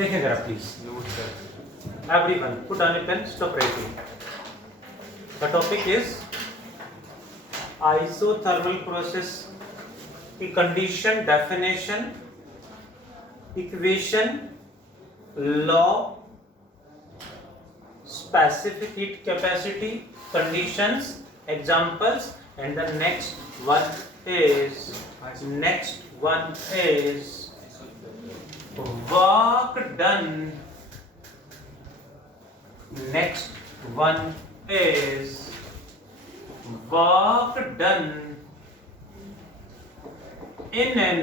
देखें जरा please everyone put on a pen stop writing the topic is isothermal process की condition definition equation law specific heat capacity conditions examples and the next one is work done. Next one is work done in an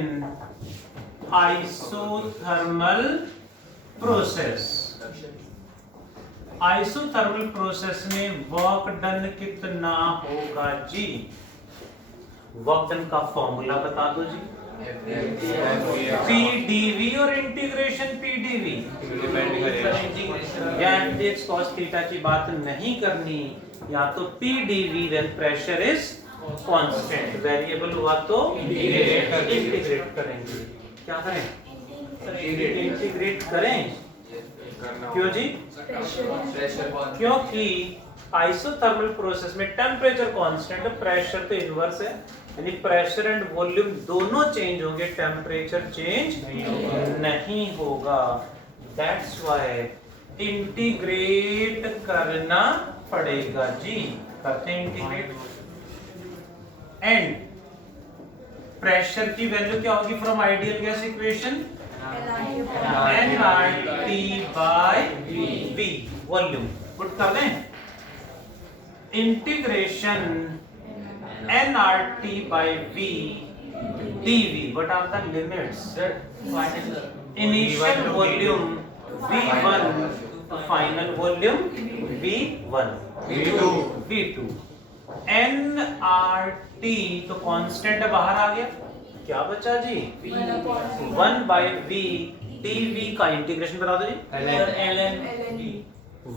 isothermal process. Isothermal process में work done कितना होगा जी? Work done का formula बता दो जी। PDV और integration PDV या MDX cos theta की बात नहीं करनी, या तो PDV when pressure is constant, variable हुआ तो इंटीग्रेट करेंगे। क्या करें? इंटीग्रेट करें। क्यों जी? क्योंकि आइसोथर्मल प्रोसेस में टेम्परेचर कांस्टेंट है, प्रेशर तो इनवर्स है, यानी प्रेशर एंड वॉल्यूम दोनों चेंज होंगे, टेम्परेचर चेंज नहीं होगा। दैट्स व्हाई इंटीग्रेट करना पड़ेगा जी। करते हैं इंटीग्रेट। एंड प्रेशर की वैल्यू क्या होगी from ideal gas equation? nRT by V volume. Put कर दें integration nRT by V dV। What are the limits? Initial volume V1 final volume V1 V2 nRT तो कांस्टेंट बाहर आ गया, क्या बचा जी? 1 by V dV का इंटीग्रेशन बता दो जी।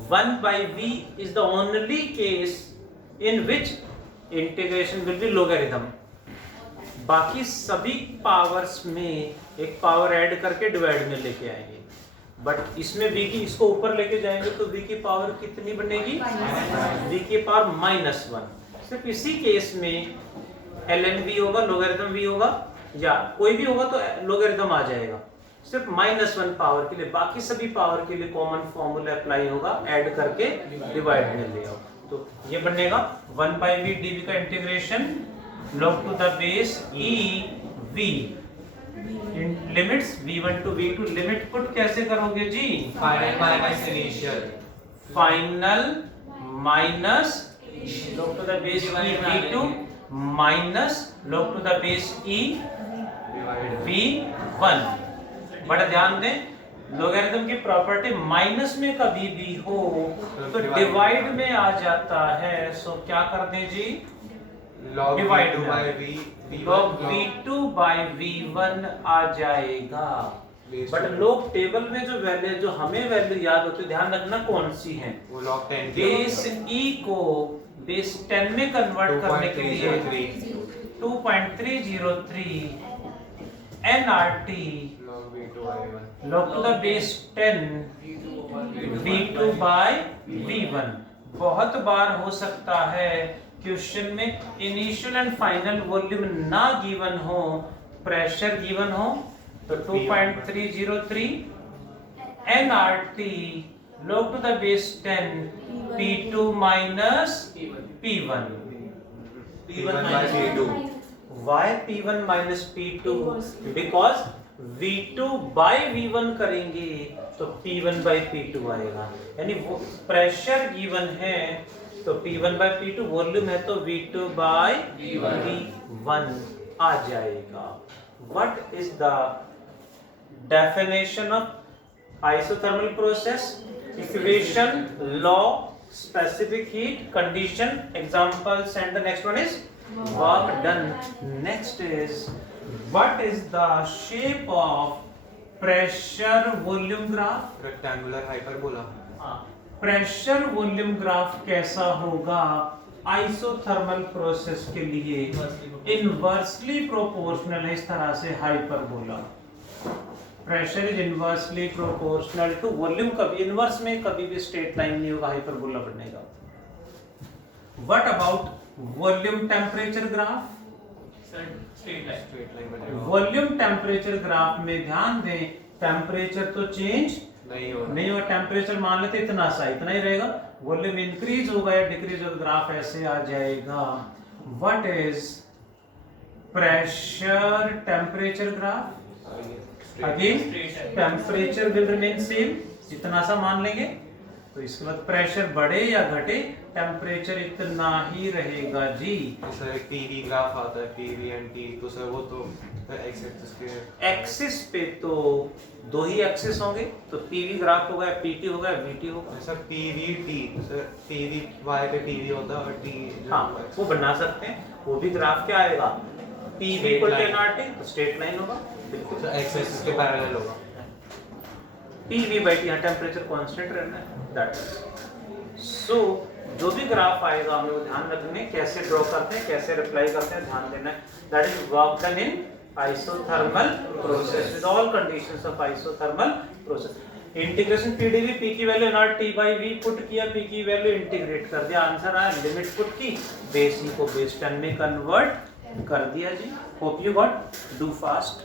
1 by V is the only case in which integration will be logarithm। बाकी सभी पावर्स में एक पावर ऐड करके डिवाइड में लेके आएंगे, बट इसमें V की इसको ऊपर लेके जाएंगे तो V की पावर कितनी बनेगी? V की पावर -1। सिर्फ इसी केस में ln V होगा, लोगारिथम V होगा, या कोई भी होगा तो लोगारिथम आ जाएगा सिर्फ -1 पावर के लिए। बाकी सभी पावर के लिए कॉमन फॉर्मूला अप्लाई होगा, ऐड करके डिवाइड में ले आओ। तो ये बनेगा 1 by V dV का integration log to the base e v limits v1 to v2। Limit put कैसे करोगे जी? Final minus log to the base e v2 minus log to the base e v1। बड़ा ध्यान दें, logarithm की property minus में कभी भी हो तो डिवाइड में आ जाता है। सो क्या कर दें जी? डिवाइड में log v2 by v1 आ जाएगा। बट लोग टेबल में जो वैल्यू, जो हमें वैल्यू याद होती है, ध्यान रखना कौन सी है? बेस e को बेस 10 में कन्वर्ट करने के लिए 2.303 nRT log to the base 10 V2 by V1। बहुत बार हो सकता है क्वेश्चन में इनिशियल एंड फाइनल वॉल्यूम ना गिवन हो, प्रेशर गिवन हो, तो 2.303 nRT log to the base 10 P2 minus P1। Why P1 minus P2? Because V2 by V1 करेंगे तो P1 by P2 आएगा, यानी वो प्रेशर गिवन है तो P1 by P2, वॉल्यूम है तो V2 by V1 आ जाएगा। What is the definition of isothermal process? Equation, law, specific heat, condition, examples, and the next one is work done. Next is what is the shape of pressure volume graph? Rectangular hyperbola. Pressure volume graph कैसा होगा isothermal process के लिए? Inversely proportional है, इस तरह से hyperbola. Pressure is inversely proportional to volume. कभी inverse में कभी भी स्ट्रेट लाइन नहीं होगा हाइपरबोला बनेगा। What about volume temperature graph? Straight line बनेगा। वॉल्यूम टेम्परेचर ग्राफ में ध्यान दें, टेम्परेचर तो चेंज नहीं होगा, टेम्परेचर मान लेते इतना सा, इतना ही रहेगा। वॉल्यूम इंक्रीज होगा या डिक्रीज होगा, ग्राफ ऐसे आ जाएगा। What is pressure temperature graph? Again temperature will remain same, इतना सा मान लेंगे। तो इसके बाद प्रेशर बढ़े या घटे, टेम्परेचर इतना ही रहेगा जी। सर एक पीवी ग्राफ आता है, पीवी एंड टी, तो सर वो तो एक्स एक्सिस के एक्सिस पे तो दो ही एक्सिस होंगे, तो पीवी ग्राफ होगा, पीटी होगा, वीटी होगा। Sir PV T, sir PV Y पे टीवी होता है और टी हाँ वो बना सकते हैं, वो भी ग्राफ क्या आएगा, पीवी इक्वल टू एनआरटी, तो स्ट्रेट लाइन होगा बिल्कुल। सर एक्स एक्सिस के पैरेलल होगा। पीवी बाई टी, यहाँ टेम्परेचर कांस्टेंट रहना है, दैट इज। सो जो भी ग्राफ आएगा हमें वो ध्यान रखने, कैसे ड्रॉ करते हैं, कैसे रिप्लाई करते हैं, ध्यान देना है। That is work done in isothermal process with all conditions of isothermal process. Integration PdV, P की value not T by V put किया, पी की वैल्यू इंटीग्रेट कर दिया, आंसर आया, लिमिट पुट की, बेस ई को बेस 10 में convert कर दिया जी। Hope you got, do fast.